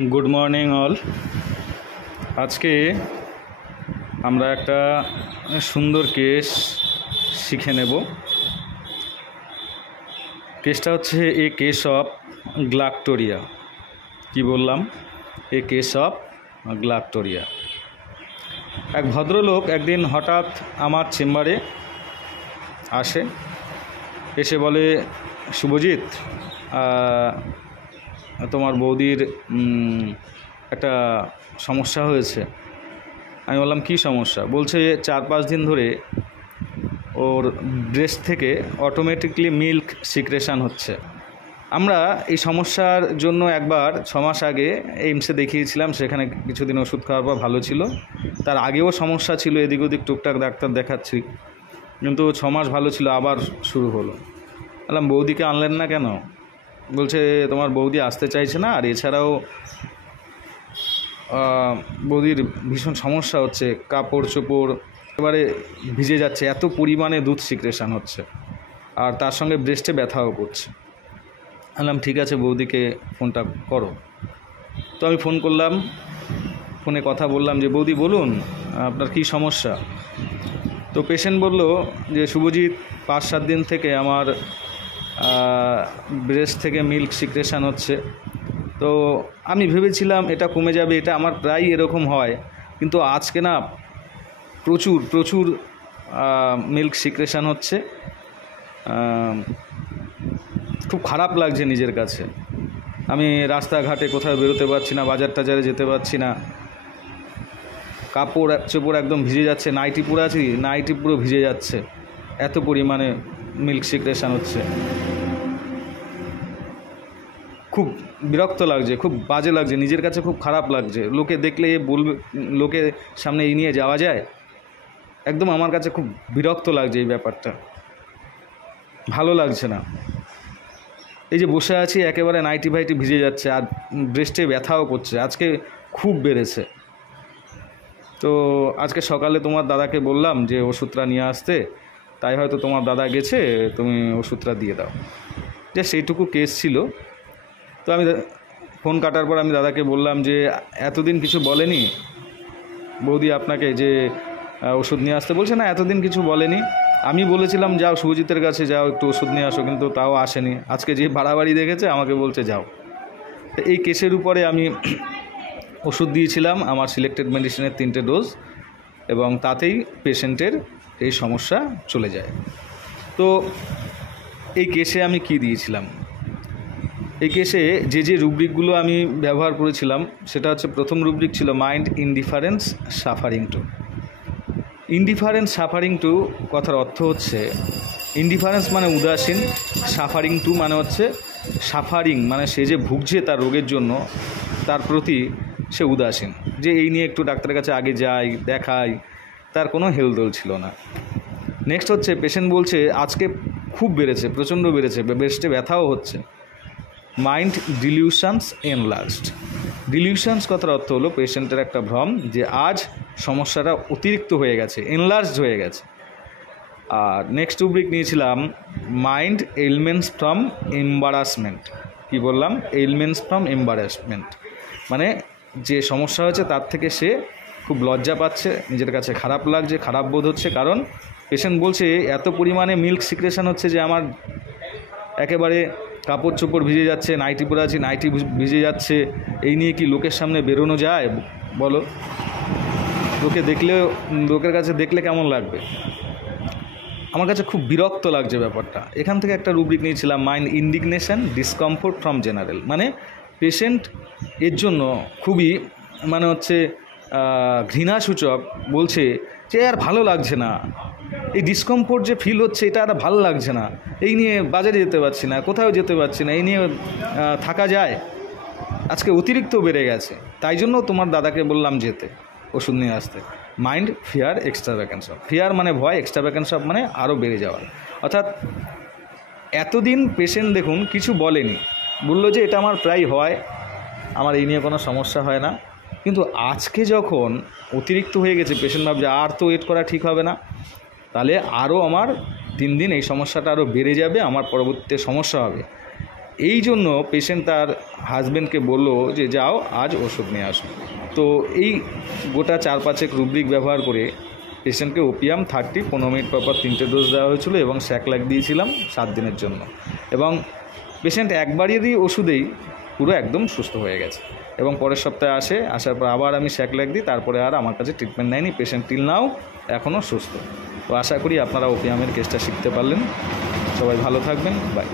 Good morning all. आज के আমরা একটা সুন্দর কেস শিখে নেব। কেসটা হচ্ছে এ কেস অফ গ্লাকটোরিয়া। কি বললাম? এ কেস অফ গ্লাকটোরিয়া। এক ভদ্রলোক একদিন হঠাৎ আমার চেম্বারে আসে, এসে বলে, শুভজিৎ, তোমার বৌদির একটা সমস্যা হয়েছে। আমি বললাম, কী সমস্যা? বলছে 4-5 দিন ধরে ওর ব্রেস্ট থেকে অটোমেটিকলি মিল্ক সিক্রেশন হচ্ছে। আমরা এই সমস্যার জন্য একবার 6 মাস আগে এইমসে দেখিয়েছিলাম, সেখানে কিছুদিন ওষুধ খাওয়ার পর ভালো ছিল। তার আগেও সমস্যা ছিল, এদিক ওদিক টুকটাক ডাক্তার দেখাচ্ছি, কিন্তু 6 মাস ভালো ছিল, আবার শুরু হলো। বললাম, বৌদিকে আনলেন না কেন? বলছে, তোমার বৌদি আসতে চাইছে না, আর এছাড়াও বৌদির ভীষণ সমস্যা হচ্ছে, কাপড় চোপড় এবারে ভিজে যাচ্ছে, এত পরিমাণে দুধ সিক্রেশন হচ্ছে, আর তার সঙ্গে ব্রেস্টে ব্যথাও করছে। বললাম, ঠিক আছে, বৌদিকে ফোনটা করো। তো আমি ফোন করলাম, ফোনে কথা বললাম যে, বৌদি বলুন আপনার কী সমস্যা। তো পেশেন্ট বলল যে, শুভজিৎ, 5-7 দিন থেকে আমার ব্রেস্ট থেকে মিল্ক সিক্রেশন হচ্ছে। তো আমি ভেবেছিলাম এটা কমে যাবে, এটা আমার প্রায় এরকম হয়, কিন্তু আজকে না প্রচুর মিল্ক সিক্রেশন হচ্ছে। খুব খারাপ লাগছে নিজের কাছে। আমি রাস্তাঘাটে কোথাও বেরোতে পারছি না, বাজার টাজারে যেতে পারছি না, কাপড় চোপড় একদম ভিজে যাচ্ছে, নাইটি পুরো আছি, নাইটি পুরো ভিজে যাচ্ছে, এত পরিমাণে মিল্ক সিক্রেশন হচ্ছে। খুব বিরক্ত লাগছে, খুব বাজে লাগছে, নিজের কাছে খুব খারাপ লাগছে। লোকে দেখলে বলবে, লোকের সামনে এই নিয়ে যাওয়া যায়? একদম আমার কাছে খুব বিরক্ত লাগছে এই ব্যাপারটা, ভালো লাগছে না। এই যে বসে আছি, একেবারে নাইটি ফাইটি ভিজে যাচ্ছে, আর ব্রেস্টে ব্যথাও করছে, আজকে খুব বেড়েছে। তো আজকে সকালে তোমার দাদাকে বললাম যে ওষুধটা নিয়ে আসতে, তাই হয়তো তোমার দাদা গেছে, তুমি ওষুধটা দিয়ে দাও। যে সেইটুকু কেস ছিল। তো আমি ফোন কাটার পর আমি দাদাকে বললাম যে, এতদিন কিছু বলেনি বৌদি আপনাকে যে ওষুধ নিয়ে আসতে? বলছে, না, এতদিন কিছু বলেনি। আমি বলেছিলাম যাও শুভজিতের কাছে যাও, একটু ওষুধ নিয়ে আসো, কিন্তু তাও আসেনি। আজকে যে বাড়াবাড়ি দেখেছে আমাকে বলছে যাও। এই কেসের উপরে আমি ওষুধ দিয়েছিলাম, আমার সিলেক্টেড মেডিসিনের 3টে ডোজ, এবং তাতেই পেশেন্টের এই সমস্যা চলে যায়। তো এই কেসে আমি কি দিয়েছিলাম? এই কেসে যে রুব্রিকগুলো আমি ব্যবহার করেছিলাম, সেটা হচ্ছে, প্রথম রুব্রিক ছিল mind indifference suffering to. Indifference suffering to কথার অর্থ হচ্ছে, ইনডিফারেন্স মানে উদাসীন, সাফারিং টু মানে হচ্ছে, সাফারিং মানে সে যে ভুগছে তার রোগের জন্য, তার প্রতি সে উদাসীন, যে এই নিয়ে একটু ডাক্তারের কাছে আগে যাই, দেখাই, তার কোনো হেলদোল ছিল না। নেক্সট হচ্ছে, পেশেন্ট বলছে আজকে খুব বেড়েছে, প্রচণ্ড বেড়েছে, ব্রেস্টে ব্যথাও হচ্ছে। Mind ডিলিউশনস enlarged. ডিলিউশনস কথার অর্থ হলো পেশেন্টের একটা ভ্রম, যে আজ সমস্যাটা অতিরিক্ত হয়ে গেছে, এনলার্জড হয়ে গেছে। আর নেক্সট রুব্রিক নিয়েছিলাম মাইন্ড এলমেন্টস ফ্রম এম্বারাসমেন্ট। কি বললাম? এলমেন্টস ফ্রম এম্বারাসমেন্ট, মানে যে সমস্যা হয়েছে তার থেকে সে খুব লজ্জা পাচ্ছে, নিজের কাছে খারাপ লাগছে, খারাপ বোধ হচ্ছে, কারণ পেশেন্ট বলছে এত পরিমাণে মিল্ক সিক্রেশন হচ্ছে যে আমার একেবারে কাপড় চোপড় ভিজে যাচ্ছে, নাইটি পরে আছি, নাইটি ভিজে যাচ্ছে, এই নিয়ে কি লোকের সামনে বেরোনো যায় বলো? লোকের কাছে দেখলে কেমন লাগবে? আমার কাছে খুব বিরক্ত লাগছে ব্যাপারটা। এখান থেকে একটা রুব্রিক নিয়েছিলাম মাইন্ড ইন্ডিগনেশন ডিসকমফোর্ট ফ্রম জেনারেল, মানে পেশেন্ট এর জন্য খুবই মানে হচ্ছে ঘৃণাসূচক, বলছে যে আর ভালো লাগছে না, এই ডিসকমফোর্ট যে ফিল হচ্ছে, এটা আর ভালো লাগছে না, এই নিয়ে বাজারে যেতে পারছি না, কোথাও যেতে পারছি না, এই নিয়ে থাকা যায়, আজকে অতিরিক্ত বেড়ে গেছে, তাই জন্য তোমার দাদাকে বললাম যেতে, ওষুধ নিয়ে আসতে। মাইন্ড ফিয়ার এক্সট্রাভ্যাকেন্স অফ, ফিয়ার মানে ভয়, এক্সট্রাভ্যাকেন্স অফ মানে আরও বেড়ে যাওয়ার। অর্থাৎ এতদিন পেশেন্ট দেখুন কিছু বলেনি, বললো যে এটা আমার প্রায় হয়, আমার এই নিয়ে কোনো সমস্যা হয় না, কিন্তু আজকে যখন অতিরিক্ত হয়ে গেছে, পেশেন্ট ভাবছে আর তো ওয়েট করা ঠিক হবে না, তাহলে আরও আমার দিন দিন এই সমস্যাটা আরও বেড়ে যাবে, আমার পরবর্তীতে সমস্যা হবে। এই জন্য পেশেন্ট তার হাজব্যান্ডকে বললো যে যাও আজ ওষুধ নিয়ে আসো। তো এই গোটা 4-5 রুব্রিক ব্যবহার করে পেশেন্টকে ওপিয়াম 30 15 মিনিট পর 3টে ডোজ দেওয়া হয়েছিল এবং স্যাকল্যাক দিয়েছিলাম 7 দিনের জন্য, এবং পেশেন্ট একবারেরই ওষুধেই পুরো একদম সুস্থ হয়ে গেছে। এবং পরের সপ্তাহে আসার পর আবার আমি স্যাকল্যাক দিই, তারপরে আর আমার কাছে ট্রিটমেন্ট নেয়নি। পেশেন্ট টিল নাও এখনও সুস্থ। তো আশা করি আপনারা ওপিয়ামের কেসটা শিখতে পারলেন। সবাই ভালো থাকবেন, বাই।